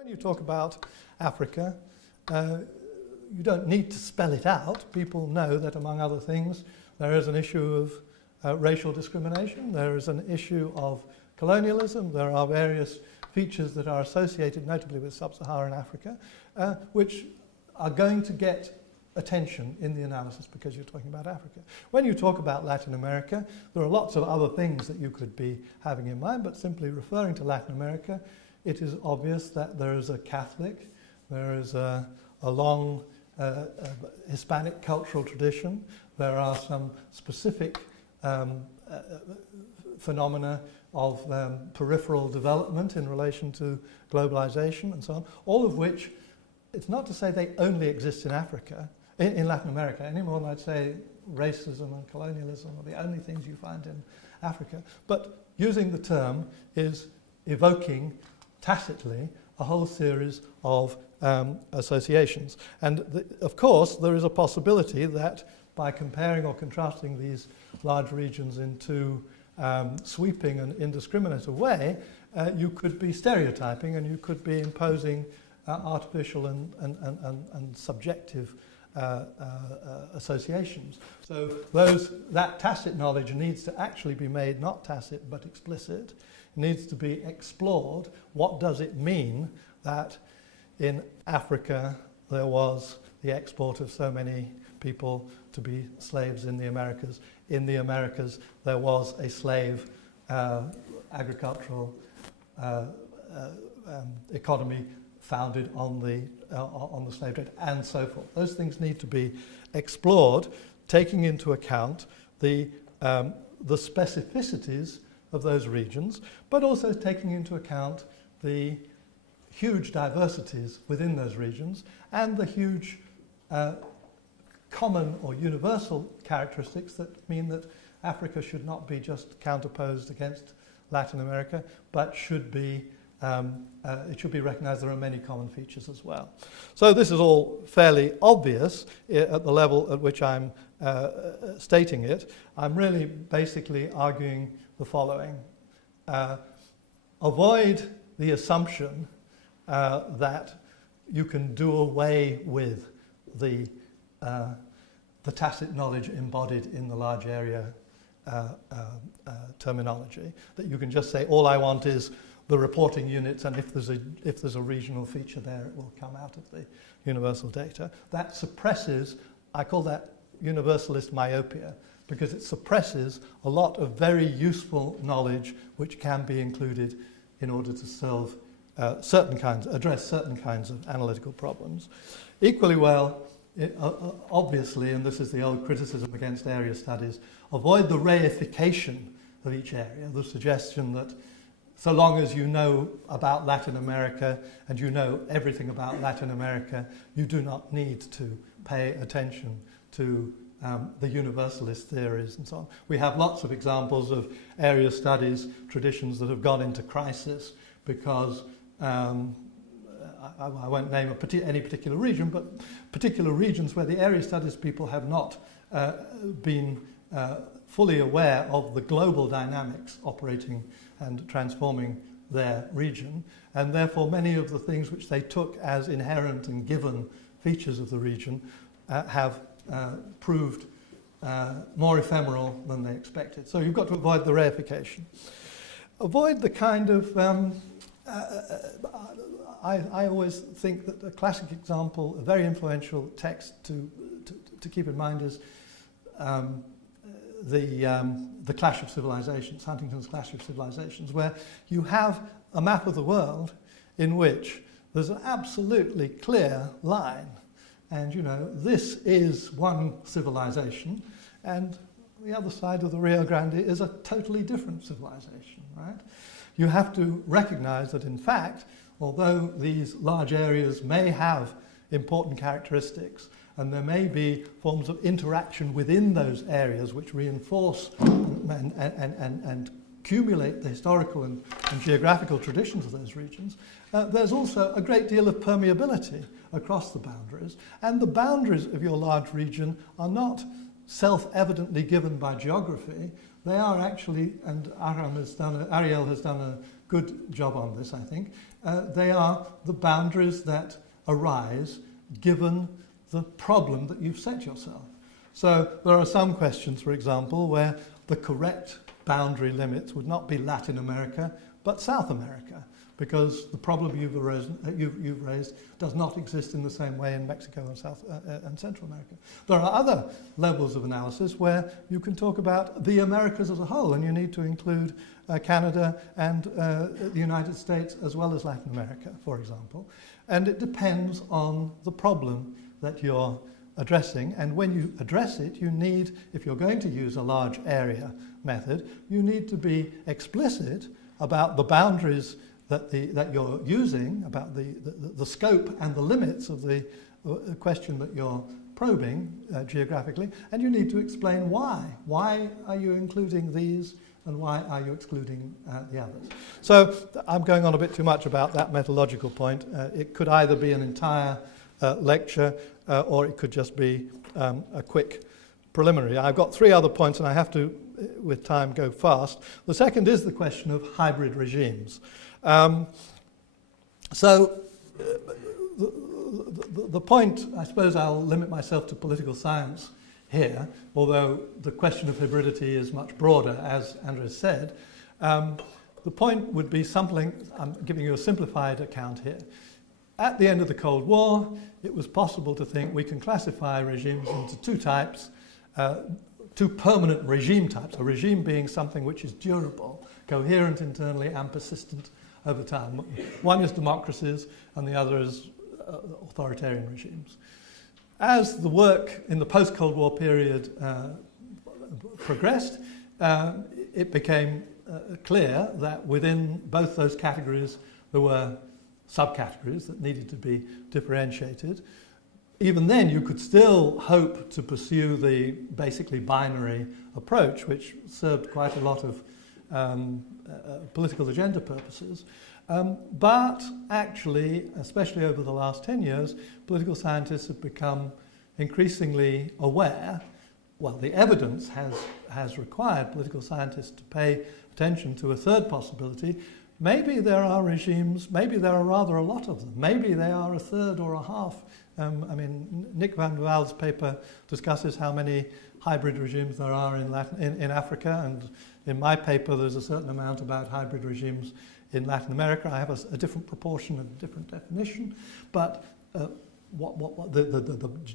When you talk about Africa, you don't need to spell it out. People know that, among other things, there is an issue of racial discrimination, there is an issue of colonialism, there are various features that are associated notably with sub-Saharan Africa, which are going to get attention in the analysis because you're talking about Africa. When you talk about Latin America, there are lots of other things that you could be having in mind, but simply referring to Latin America, it is obvious that there is a Catholic, there is a long Hispanic cultural tradition, there are some specific phenomena of peripheral development in relation to globalization and so on, all of which, it's not to say they only exist in Africa, in Latin America, any more than I'd say racism and colonialism are the only things you find in Africa. But using the term is evoking tacitly a whole series of associations. And of course, there is a possibility that by comparing or contrasting these large regions into sweeping and indiscriminate a way, you could be stereotyping and you could be imposing artificial and subjective associations. So that tacit knowledge needs to actually be made not tacit but explicit. It needs to be explored. What does it mean that in Africa there was the export of so many people to be slaves in the Americas? In the Americas there was a slave agricultural economy founded on the slave trade, and so forth. Those things need to be explored, taking into account the specificities of those regions, but also taking into account the huge diversities within those regions and the huge common or universal characteristics that mean that Africa should not be just counterposed against Latin America, but should be it should be recognised there are many common features as well. So this is all fairly obvious at the level at which I'm stating it. I'm really basically arguing the following. Avoid the assumption that you can do away with the tacit knowledge embodied in the large area terminology, that you can just say all I want is the reporting units, and if there's a regional feature there, it will come out of the universal data. That suppresses, I call that universalist myopia, because it suppresses a lot of very useful knowledge which can be included in order to solve address certain kinds of analytical problems. Equally well, obviously, and this is the old criticism against area studies, avoid the reification of each area, the suggestion that so long as you know about Latin America and you know everything about Latin America, you do not need to pay attention to the universalist theories and so on. We have lots of examples of area studies traditions that have gone into crisis because I won't name any particular region, but particular regions where the area studies people have not been fully aware of the global dynamics operating and transforming their region, and therefore many of the things which they took as inherent and given features of the region have proved more ephemeral than they expected. So you've got to avoid the reification. Avoid the kind of I always think that a classic example, a very influential text to keep in mind is the Clash of Civilizations, Huntington's Clash of Civilizations, where you have a map of the world in which there's an absolutely clear line, and you know this is one civilization, and the other side of the Rio Grande is a totally different civilization, right? You have to recognize that in fact, although these large areas may have important characteristics, and there may be forms of interaction within those areas which reinforce and accumulate the historical and geographical traditions of those regions, there's also a great deal of permeability across the boundaries. And the boundaries of your large region are not self-evidently given by geography. They are actually, and Ariel has done good job on this, I think. They are the boundaries that arise given the problem that you've set yourself. So there are some questions, for example, where the correct boundary limits would not be Latin America, but South America, because the problem you've raised does not exist in the same way in Mexico and South and Central America. There are other levels of analysis where you can talk about the Americas as a whole, and you need to include Canada and the United States as well as Latin America, for example. And it depends on the problem that you're addressing, and when you address it, you need, if you're going to use a large area method, you need to be explicit about the boundaries that you're using, about the scope and the limits of the question that you're probing geographically, and you need to explain why. Why are you including these and why are you excluding the others? So I'm going on a bit too much about that methodological point. It could either be an entire lecture or it could just be a quick preliminary. I've got three other points and I have to, with time, go fast. The second is the question of hybrid regimes. The point, I suppose I'll limit myself to political science here, although the question of hybridity is much broader, as Andres said. The point would be something, I'm giving you a simplified account here. At the end of the Cold War, it was possible to think we can classify regimes into two types, two permanent regime types, a regime being something which is durable, coherent internally and persistent over time. One is democracies and the other is authoritarian regimes. As the work in the post-Cold War period progressed, it became clear that within both those categories there were subcategories that needed to be differentiated. Even then, you could still hope to pursue the basically binary approach, which served quite a lot of political agenda purposes. But actually, especially over the last 10 years, political scientists have become increasingly aware. Well, the evidence has required political scientists to pay attention to a third possibility. Maybe there are regimes, maybe there are rather a lot of them. Maybe they are a third or a half. Nick van der Waal's paper discusses how many hybrid regimes there are in Africa, and in my paper there's a certain amount about hybrid regimes in Latin America. I have a different proportion and a different definition, but the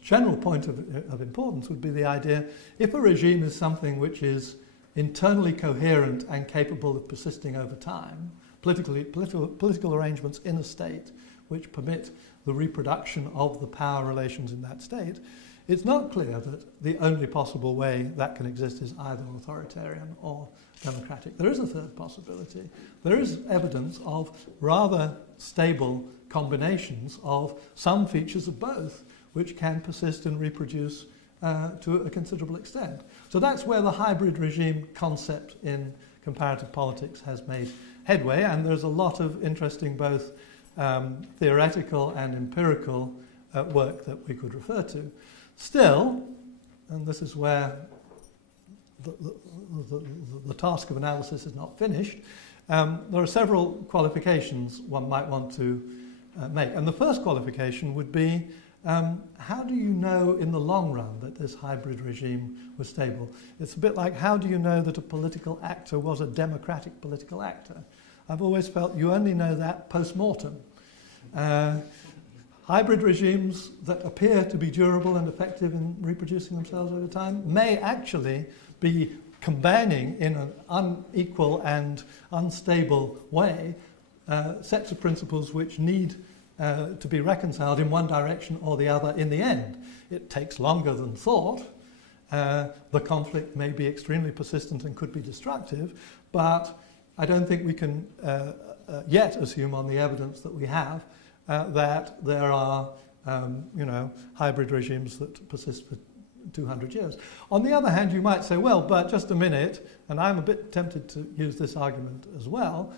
general point of importance would be the idea, if a regime is something which is internally coherent and capable of persisting over time, political arrangements in a state which permit the reproduction of the power relations in that state, it's not clear that the only possible way that can exist is either authoritarian or democratic. There is a third possibility. There is evidence of rather stable combinations of some features of both which can persist and reproduce to a considerable extent. So that's where the hybrid regime concept in comparative politics has made headway, and there's a lot of interesting both theoretical and empirical work that we could refer to. Still, and this is where the task of analysis is not finished, there are several qualifications one might want to make. And the first qualification would be, how do you know in the long run that this hybrid regime was stable? It's a bit like, how do you know that a political actor was a democratic political actor? I've always felt you only know that post-mortem. Hybrid regimes that appear to be durable and effective in reproducing themselves over time may actually be combining in an unequal and unstable way sets of principles which need to be reconciled in one direction or the other in the end. It takes longer than thought. The conflict may be extremely persistent and could be destructive, but I don't think we can yet assume on the evidence that we have that there are, hybrid regimes that persist for 200 years. On the other hand, you might say, well, but just a minute, and I'm a bit tempted to use this argument as well,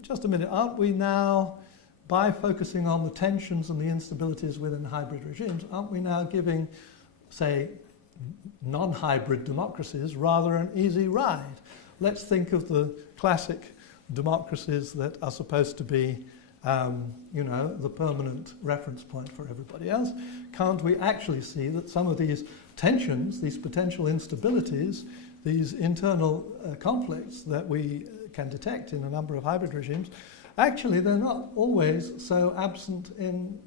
just a minute, aren't we now, by focusing on the tensions and the instabilities within hybrid regimes, aren't we now giving, say, non-hybrid democracies rather an easy ride? Let's think of the classic democracies that are supposed to be, the permanent reference point for everybody else, can't we actually see that some of these tensions, these potential instabilities, these internal conflicts that we can detect in a number of hybrid regimes, actually they're not always so absent in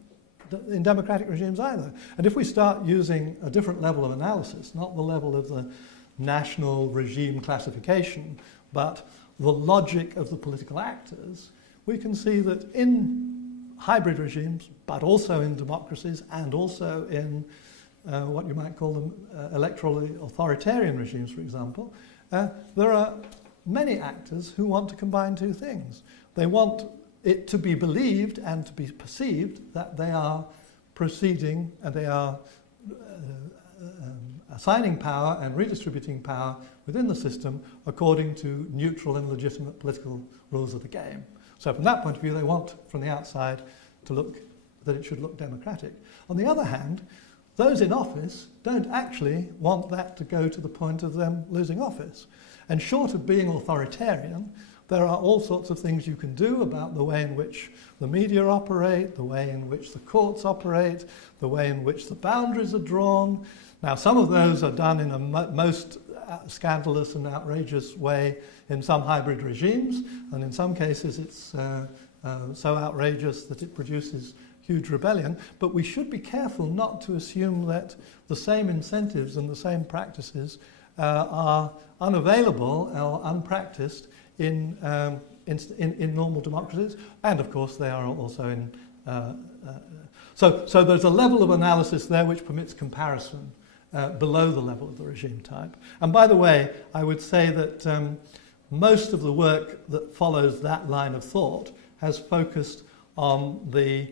democratic regimes either. And if we start using a different level of analysis, not the level of the national regime classification, but the logic of the political actors, we can see that in hybrid regimes, but also in democracies and also in what you might call them electorally authoritarian regimes, for example, there are many actors who want to combine two things. They want it to be believed and to be perceived that they are proceeding and they are assigning power and redistributing power within the system according to neutral and legitimate political rules of the game. So from that point of view, they want, from the outside, to look that it should look democratic. On the other hand, those in office don't actually want that to go to the point of them losing office. And short of being authoritarian, there are all sorts of things you can do about the way in which the media operate, the way in which the courts operate, the way in which the boundaries are drawn. Now, some of those are done in a most scandalous and outrageous way in some hybrid regimes, and in some cases it's so outrageous that it produces huge rebellion. But we should be careful not to assume that the same incentives and the same practices are unavailable or unpracticed in normal democracies, and of course they are also in. So there's a level of analysis there which permits comparison below the level of the regime type. And by the way, I would say that most of the work that follows that line of thought has focused on the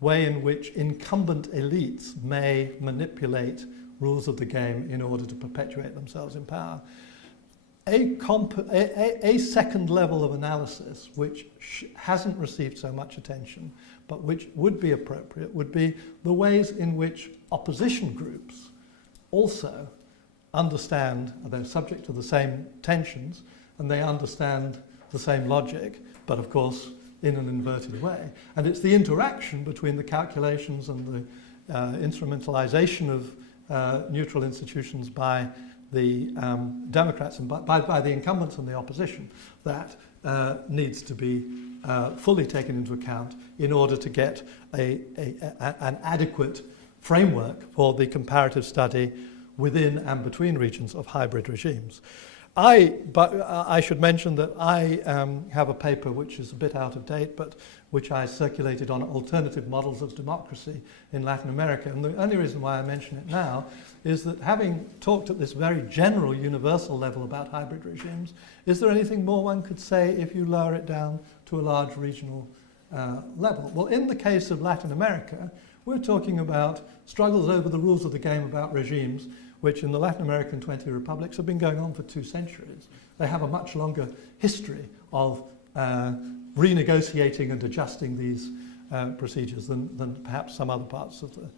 way in which incumbent elites may manipulate rules of the game in order to perpetuate themselves in power. A second level of analysis, which hasn't received so much attention, but which would be appropriate, would be the ways in which opposition groups also understand, they're subject to the same tensions, and they understand the same logic, but of course in an inverted way. And it's the interaction between the calculations and the instrumentalization of neutral institutions by the Democrats and by the incumbents and the opposition that needs to be fully taken into account in order to get an adequate framework for the comparative study within and between regions of hybrid regimes. But I should mention that I have a paper which is a bit out of date, but which I circulated on alternative models of democracy in Latin America. And the only reason why I mention it now is that having talked at this very general universal level about hybrid regimes, is there anything more one could say if you lower it down to a large regional level? Well, in the case of Latin America, we're talking about struggles over the rules of the game about regimes, which in the Latin American 20 republics have been going on for 2 centuries. They have a much longer history of renegotiating and adjusting these procedures than perhaps some other parts of the...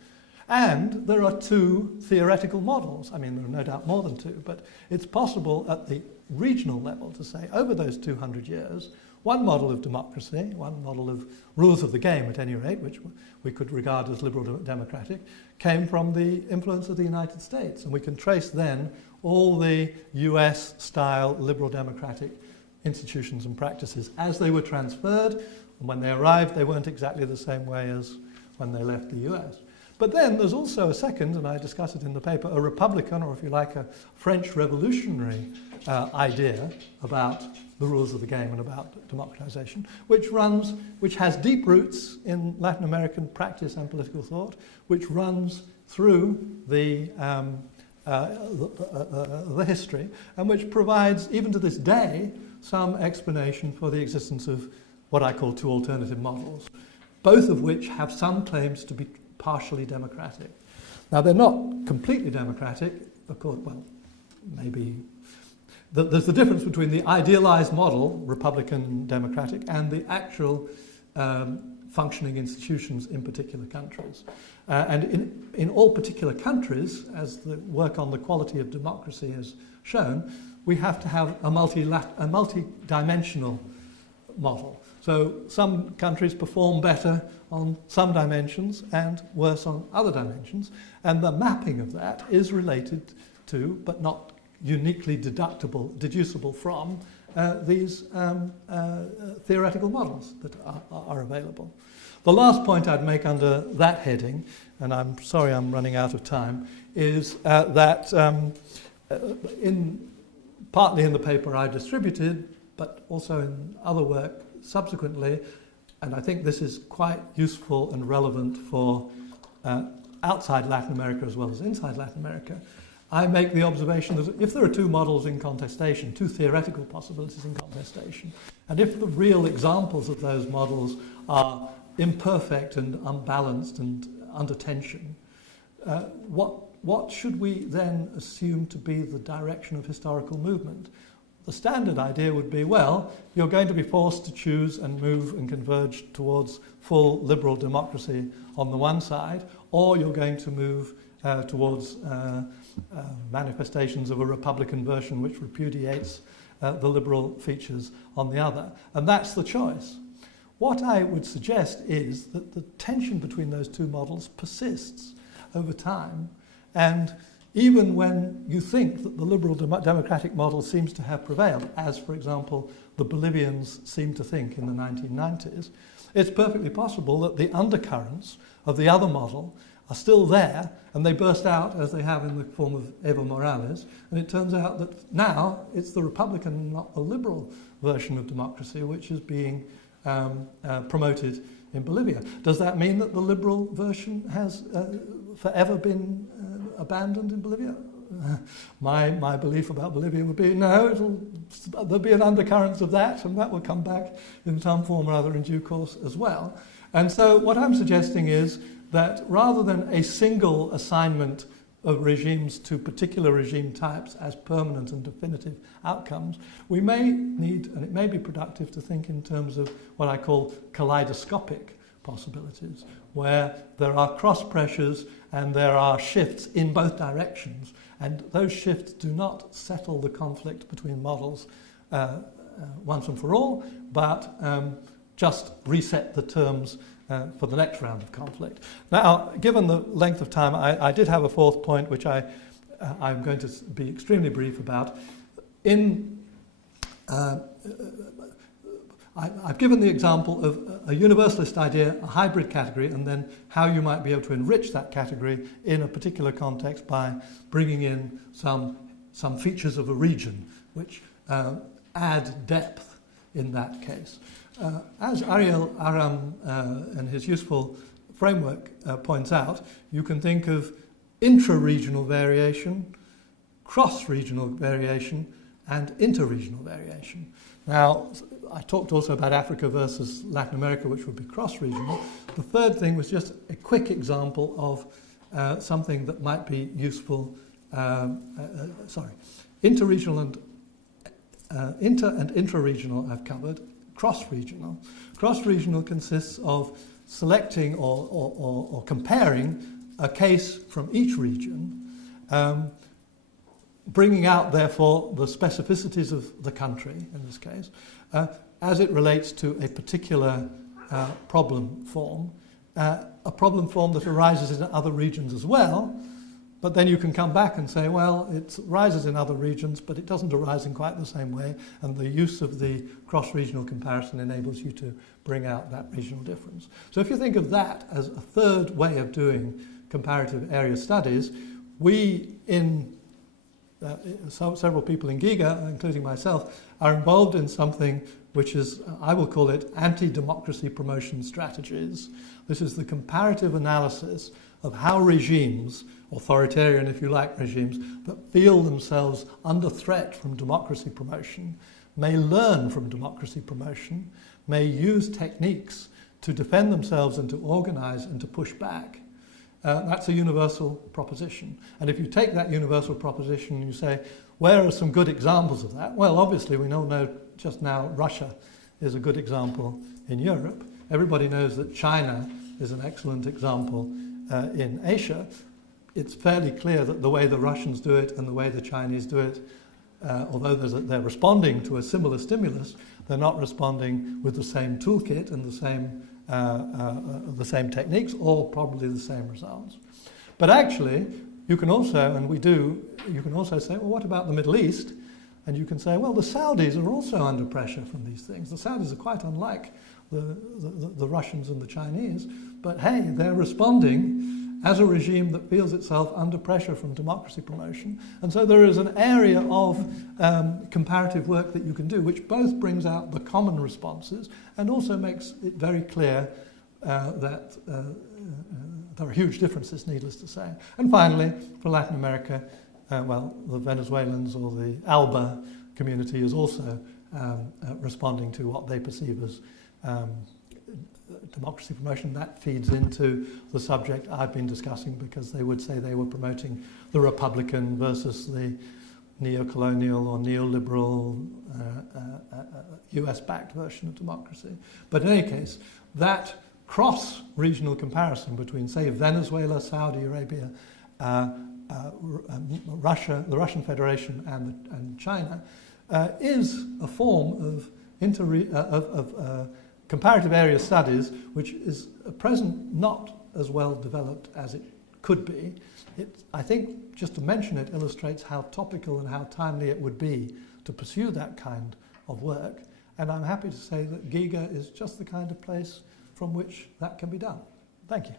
And there are 2 theoretical models. I mean, there are no doubt more than 2, but it's possible at the regional level to say, over those 200 years, one model of democracy, one model of rules of the game at any rate, which we could regard as liberal democratic, came from the influence of the United States. And we can trace then all the US-style liberal democratic institutions and practices as they were transferred. And when they arrived, they weren't exactly the same way as when they left the US. But then there's also a second, and I discuss it in the paper, a Republican, or if you like, a French revolutionary idea about the rules of the game and about democratization, which has deep roots in Latin American practice and political thought, which runs through the history, and which provides, even to this day, some explanation for the existence of what I call 2 alternative models, both of which have some claims to be partially democratic. Now, they're not completely democratic, of course, well, maybe... There's the difference between the idealized model, Republican democratic, and the actual functioning institutions in particular countries. And in all particular countries, as the work on the quality of democracy has shown, we have to have a multi-dimensional model. So some countries perform better on some dimensions and worse on other dimensions, and the mapping of that is related to, but not uniquely deducible from, these theoretical models that are available. The last point I'd make under that heading, and I'm sorry I'm running out of time, is that partly in the paper I distributed, but also in other work subsequently, and I think this is quite useful and relevant for outside Latin America as well as inside Latin America, I make the observation that if there are two models in contestation, two theoretical possibilities in contestation, and if the real examples of those models are imperfect and unbalanced and under tension, what should we then assume to be the direction of historical movement? The standard idea would be, well, you're going to be forced to choose and move and converge towards full liberal democracy on the one side, or you're going to move towards manifestations of a republican version which repudiates the liberal features on the other. And that's the choice. What I would suggest is that the tension between those two models persists over time, and even when you think that the liberal democratic model seems to have prevailed, as, for example, the Bolivians seem to think in the 1990s, it's perfectly possible that the undercurrents of the other model are still there, and they burst out, as they have in the form of Evo Morales, and it turns out that now it's the Republican, not the liberal version of democracy which is being promoted in Bolivia. Does that mean that the liberal version has forever been abandoned in Bolivia? My belief about Bolivia would be, no, there'll be an undercurrent of that, and that will come back in some form or other in due course as well. And so what I'm suggesting is that rather than a single assignment of regimes to particular regime types as permanent and definitive outcomes, we may need, and it may be productive to think in terms of what I call kaleidoscopic possibilities, where there are cross pressures and there are shifts in both directions, and those shifts do not settle the conflict between models once and for all, but just reset the terms for the next round of conflict. Now, given the length of time, I did have a fourth point which I'm going to be extremely brief about. I've given the example of a universalist idea, a hybrid category, and then how you might be able to enrich that category in a particular context by bringing in some features of a region which add depth in that case. As Ariel Aram and his useful framework points out, you can think of intra-regional variation, cross-regional variation, and inter-regional variation. Now, I talked also about Africa versus Latin America, which would be cross-regional. The third thing was just a quick example of something that might be useful. Inter-regional and inter- and intra-regional I've covered. Cross-regional. Cross-regional consists of selecting or comparing a case from each region, bringing out, therefore, the specificities of the country, in this case, as it relates to a particular problem form, a problem form that arises in other regions as well, but then you can come back and say, well, it rises in other regions, but it doesn't arise in quite the same way, and the use of the cross-regional comparison enables you to bring out that regional difference. So if you think of that as a third way of doing comparative area studies, we several people in GIGA, including myself, are involved in something which is, I will call it, anti-democracy promotion strategies. This is the comparative analysis of how regimes, authoritarian if you like regimes, that feel themselves under threat from democracy promotion, may learn from democracy promotion, may use techniques to defend themselves and to organize and to push back. That's a universal proposition. And if you take that universal proposition and you say, where are some good examples of that? Well, obviously, we all know just now Russia is a good example in Europe. Everybody knows that China is an excellent example in Asia. It's fairly clear that the way the Russians do it and the way the Chinese do it, although they're responding to a similar stimulus, They're not responding with the same toolkit and the same techniques, or probably the same results. But actually, you can also, and we do, you can also say, well, what about the Middle East? And you can say, well, the Saudis are also under pressure from these things. The Saudis are quite unlike the Russians and the Chinese, but hey, they're responding as a regime that feels itself under pressure from democracy promotion. And so there is an area of comparative work that you can do, which both brings out the common responses and also makes it very clear that there are huge differences, needless to say. And finally, for Latin America, well, the Venezuelans or the ALBA community is also responding to what they perceive as democracy promotion. That feeds into the subject I've been discussing, because they would say they were promoting the Republican versus the neo-colonial or neoliberal US-backed version of democracy. But in any case, that cross-regional comparison between, say, Venezuela, Saudi Arabia, Russia, the Russian Federation, and China is a form of comparative area studies, which is at present not as well developed as it could be. I think, just to mention it, illustrates how topical and how timely it would be to pursue that kind of work. And I'm happy to say that GIGA is just the kind of place from which that can be done. Thank you.